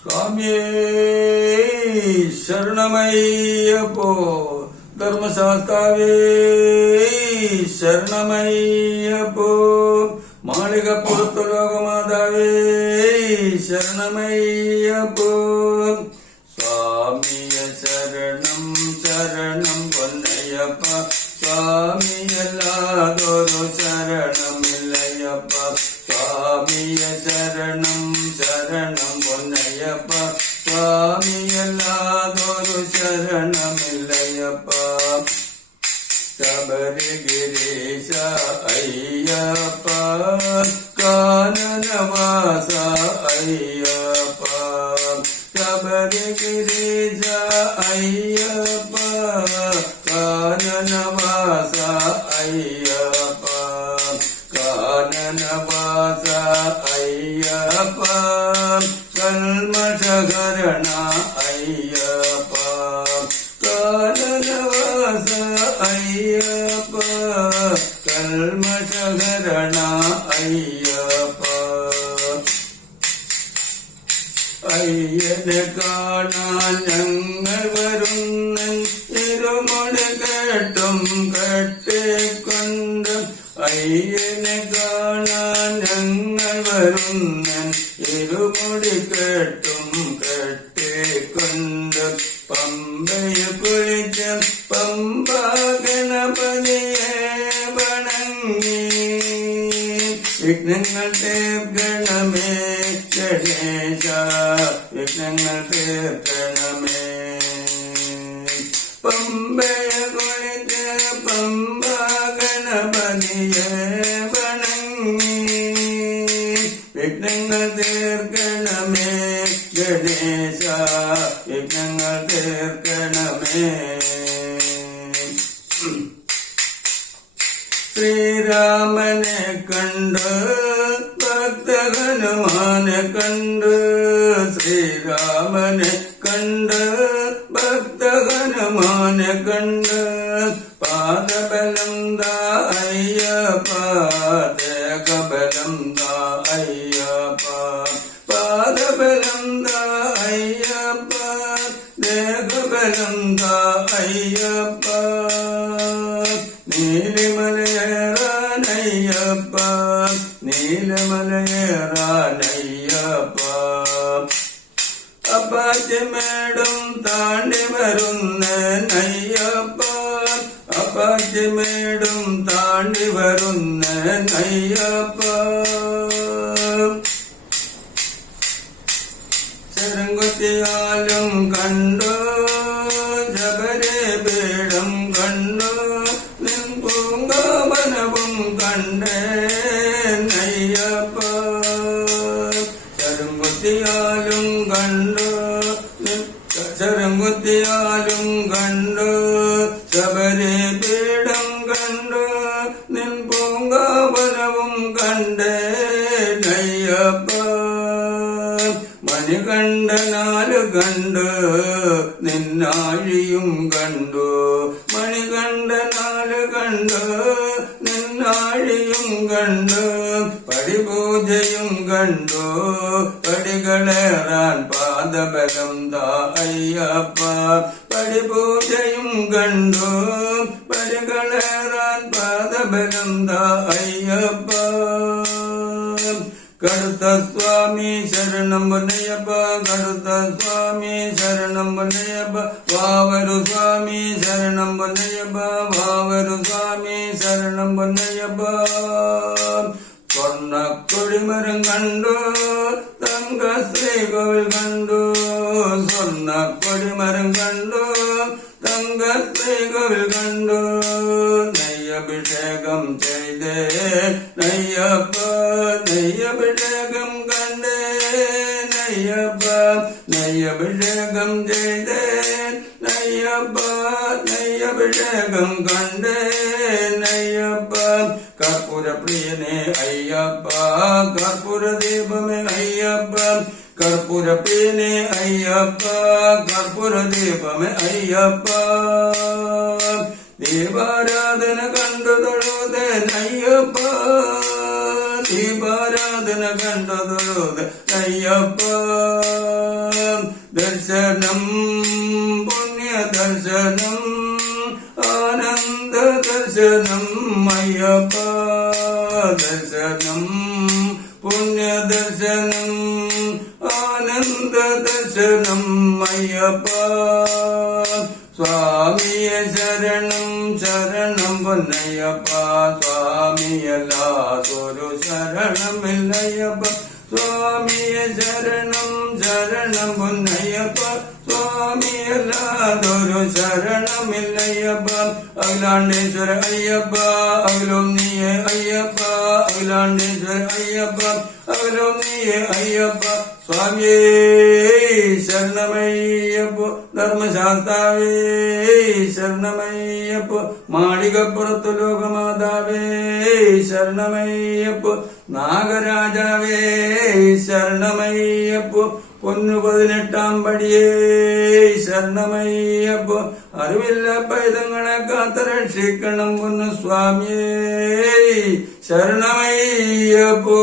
சுவாமியே சரணமையப்போ, தர்மசாஸ்தாவே சரணமையப்போ, மாளிகப்புறத்து லோகமாதாவே சரணமையப்போ. சுவாமிய சரணம் சரணம் பொன்னையப்பா, சுவாமியல்லாதொரு சரணம் இல்லையப்பா. சுவாமிய சரணம் சரணம் பொன்னையப்பா, சுவாமியல்லாதொரு சரணம் இல்லையப்பா. சபரிகிரீஷ ஐயப்பா, கானனவாச ஐயப்பா. சபரிகிரீஷ ஐயப்பா, கானனவாச ஐயப்பா. கானனவாச ஐயப்பா, கல்மஷகரண ஐயப்பா. கானனவாச ஐயப்பா, கல்மஷகரண ஐயப்பா. അയ്യനെ കാണാൻ ഞങ്ങൾ വരുന്നൻ ഇരുമുടി കേട്ടും കെട്ടിക്കൊണ്ട്. അയ്യനെ കാണാൻ ഞങ്ങൾ വരുന്നൻ ഇരുമുടി കേട്ടും കെട്ടിക്കൊണ്ട്. പമ്പയിൽ കുളിച്ച പമ്പ ഗണപതിയെ വണങ്ങി വിഘ്നങ്ങൾ തീർക്കണമേ ഗണേശ, വിഘ്നങ്ങൾ തീർക്കണമേ. പമ്പയ കുളിച്ച പമ്പ ഗണപതിയെ വണങ്ങി വിഘ്നങ്ങൾ തീർക്കണമേ ഗണേശ, വിഘ്നങ്ങൾ തീർക്കണമേ. ശ്രീരാമനെ കണ്ട് ഭക്തഹനുമാനെ കണ്ട്. ശ്രീരാമനെ കണ്ട് ഭക്തഹനുമാനെ കണ്ട്. പാദബലം ദാ അയ്യപ്പ, ദേഹബലം ദാ അയ്യപ്പ. പാദബലം ദാ അയ്യപ്പ, ദേഹബലം ദാ അയ്യപ്പ. നീലിമലയേറാനയ്യപ്പ, നീലമലയേറാനയ്യപ്പ. അപ്പാച്ചിമേടും താണ്ടി വരുന്നയ്യപ്പ, അപ്പാച്ചിമേടും താണ്ടി വരുന്നയ്യപ്പ. ചെറുങ്കുത്തിയാലും കണ്ടു ശബരിപീഠം കണ്ടു. നിൻ പൂങ്കാവനവും കണ്ടേനയ്യപ്പ. ചെറുങ്കുത്തിയാലും കണ്ടു, ചെറുങ്കുത്തിയാലും കണ്ടു ശബരിപീഠം കണ്ടു. നിൻ പൂങ്കാവനവും കണ്ടേനയ്യപ്പ. മണികണ്ഠനാല് കണ്ടു നിന്നാഴിയും കണ്ടു. മണികണ്ഠനാല് കണ്ടു നിന്നാഴിയും കണ്ടു. പടിപൂജയും കണ്ടു, പടികളേറാൻ പാദബലം ദാ അയ്യപ്പ. പടിപൂജയും കണ്ടു, പടികളേറാൻ പാദബലം ദാ അയ്യപ്പ. കടുത്ത സ്വാമി ശരണം പൊന്നയ്യപ്പ, കടുത്ത സ്വാമി ശരണം പൊന്നയ്യപ്പ. വാവരു സ്വാമി ശരണം പൊന്നയ്യപ്പ, വാവരു സ്വാമി ശരണം പൊന്നയ്യപ്പ. സ്വർണ്ണക്കൊടിമരം കണ്ടു തങ്ക ശ്രീകോവിൽ കണ്ടു. സ്വർണ്ണക്കൊടിമരം കണ്ടു തങ്ക ശ്രീകോവിൽ കണ്ടു. നെയ്യഭിഷേകം ചെയ്തേ നയ്യപ്പ, നെയ്യഭിഷേകം കണ്ടേ നയ്യപ്പ. നെയ്യഭിഷേകം ചെയ്തേ നയ്യപ്പ, നെയ്യഭിഷേകം കണ്ടേ നയ്യപ്പ. കർപ്പൂരപ്രിയനെ അയ്യപ്പ, കർപ്പൂരദീപമേ അയ്യപ്പ. കർപ്പൂരപ്രിയനെ അയ്യപ്പ, കർപ്പൂരദീപമേ അയ്യപ്പ. ദീപാരാധന കണ്ടു തൊഴുതേ നയ്യപ്പ, ദീപാരാധന കണ്ടു തൊഴുതേ നയ്യപ്പ. ദർശനം പുണ്യ ദർശനം ആനന്ദ ദർശനം അയ്യപ്പ ദർശനം പുണ്യ ദർശനം ആനന്ദ ദർശനം അയ്യപ്പ സ്വാമിയെ ശരണം ശരണം പൊന്നയ്യപ്പ സ്വാമിയല്ലാതൊരു ശരണമില്ലയ്യപ്പ സ്വാമിയെ ശരണം ശരണം പൊന്നയ്യപ്പ സ്വാമിയല്ലാതൊരു ശരണമില്ലയ്യപ്പ അഖിലാണ്ടേശ്വര അയ്യപ്പ അഖിലം നീയെ അയ്യപ്പ അഖിലാണ്ടേശ്വര അയ്യപ്പ അഖിലം നീയെ അയ്യപ്പ സ്വാമിയേ ശരണമയ്യപ്പോ ധർമ്മശാസ്താവേ ശരണമയ്യപ്പോ മാളികപ്പുറത്തു ലോകമാതാവേ ശരണമയ്യപ്പോ നാഗരാജാവേ ശരണമയ്യപ്പോ പൊന്നു 18 പടിയേ ശരണമയ്യപ്പോ അറിവില്ല പൈതങ്ങളെ കാത്തരക്ഷിക്കണം പൊന്നു സ്വാമിയേ ശരണമയ്യപ്പോ